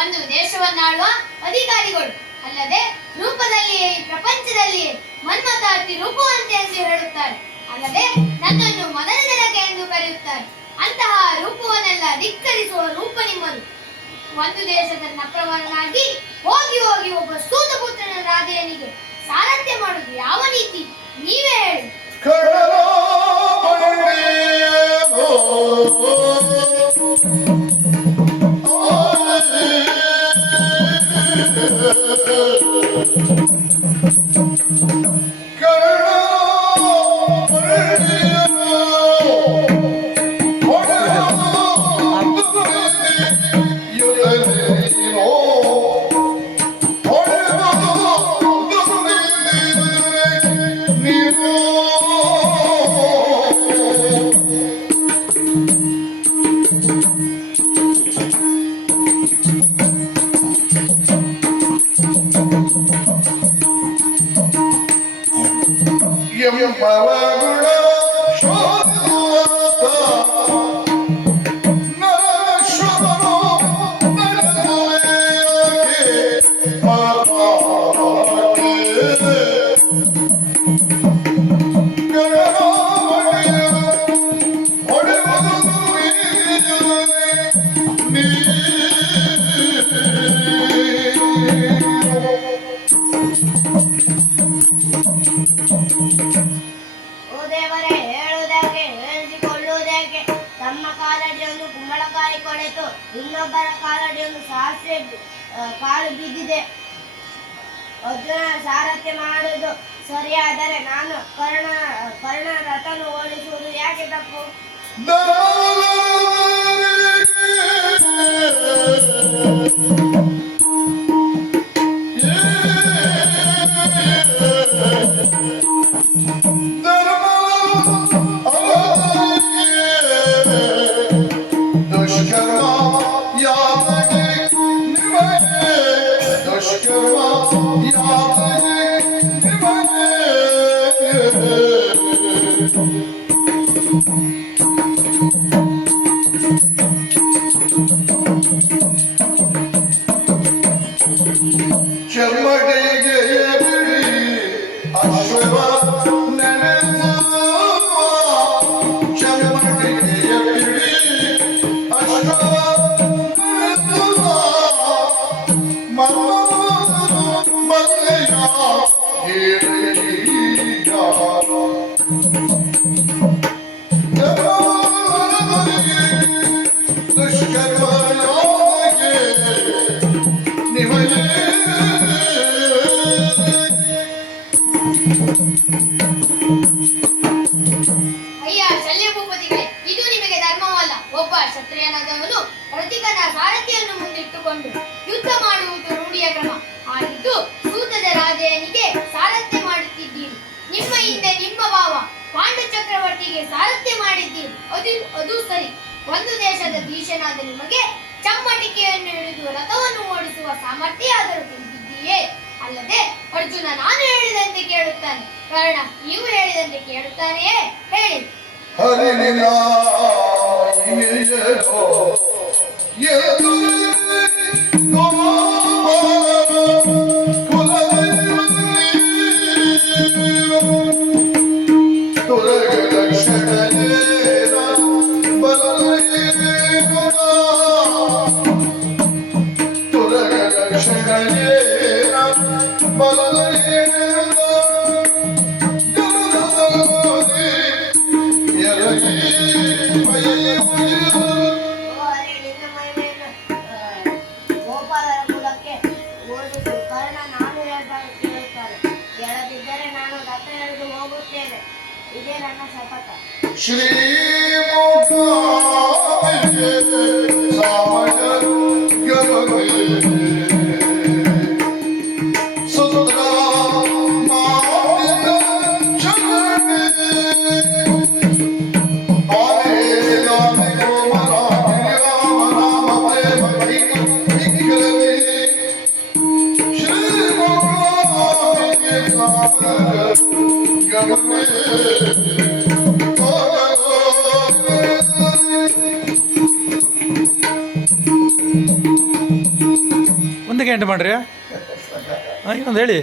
ಒಂದು ದೇಶವನ್ನಾಳುವ ಅಧಿಕಾರಿಗಳು ಅಲ್ಲದೆ ರೂಪದಲ್ಲಿಯೇ ಪ್ರಪಂಚದಲ್ಲಿ ಮನ್ಮಥಾರ್ತಿ ರೂಪವಂತೆ ಎಂದು ಹೇಳುತ್ತಾರೆ. ಅಲ್ಲದೆ ನನ್ನನ್ನು ಮೊದಲ ಜನಕ ಎಂದು ಕರೆಯುತ್ತಾರೆ. ಅಂತಹ ರೂಪವನ್ನೆಲ್ಲ ಧಿಕ್ಕರಿಸುವ ರೂಪ ನಿಮ್ಮದು. ಒಂದು ದೇಶದ ನಪ್ರವರನಾಗಿ ಹೋಗಿ ಹೋಗಿ ಒಬ್ಬ ಸೂತಪುತ್ರನ ರಾಧೆಯನಿಗೆ ಸಾರಥ್ಯ ಮಾಡುವುದು ಯಾವ ನೀತಿ? ನೀವೇ ಹೇಳಿ. ಇನ್ನೊಬ್ಬರ ಕಾಲಡಿಯನ್ನು ಶಾಸ್ತ್ರ ಕಾಲು ಬಿದ್ದಿದೆ. ಅರ್ಜುನ ಸಾರಥ್ಯ ಮಾಡುವುದು ಸರಿಯಾದರೆ ನಾನು ಕರ್ಣ ರಥನ ಓಡಿಸುವುದು ಯಾಕೆ ತಪ್ಪು? ಅಯ್ಯ ಶಲ್ಯ ಭೂಪತಿಗಳೇ, ಇದು ನಿಮಗೆ ಧರ್ಮವಲ್ಲ. ಒಬ್ಬ ಕ್ಷತ್ರಿಯನಾದವನು ಪ್ರತಿಕನ ಸಾರಥಿಯನ್ನು ಮುಂದಿಟ್ಟುಕೊಂಡು ಯುದ್ಧ ಮಾಡುವುದು ರೂಢಿಯ ಕ್ರಮ ಆಗಿದ್ದು, ಸೂತದ ರಾಧೆಯನಿಗೆ ಸಾರಥ್ಯ ಮಾಡುತ್ತಿದ್ದೀರಿ. ನಿಮ್ಮ ಹಿಂದೆ ನಿಮ್ಮ ಭಾವ ಪಾಂಡು ಚಕ್ರವರ್ತಿಗೆ ಸಾರಥ್ಯ ಮಾಡಿದ್ದೀರಿ. ಅದು ಸರಿ. ಒಂದು ದೇಶದ ದೀಶನಾದ ನಿಮಗೆ ಚಮ್ಮಟಿಕೆಯನ್ನು ಹಿಡಿದು ರಥವನ್ನು ಓಡಿಸುವ ಸಾಮರ್ಥ್ಯ ಆದರೂ ತಿಳಿದಿದ್ದೀಯೇ? ಅಲ್ಲದೆ ಅರ್ಜುನ ನಾನು ಹೇಳಿದಂತೆ ಕೇಳುತ್ತಾನೆ, ಕರ್ಣ ನೀವು ಹೇಳಿದಂತೆ ಕೇಳುತ್ತಾನೆಯೇ? ಹೇಳಿ. Bala ಹೋಗುತ್ತೇನೆ. ಇದೇ ನನ್ನ ಶಪಥ. ಒಂದು ಗಂಟೆ ಮಾಡ್ರಿ ಇನ್ನೊಂದು ಹೇಳಿ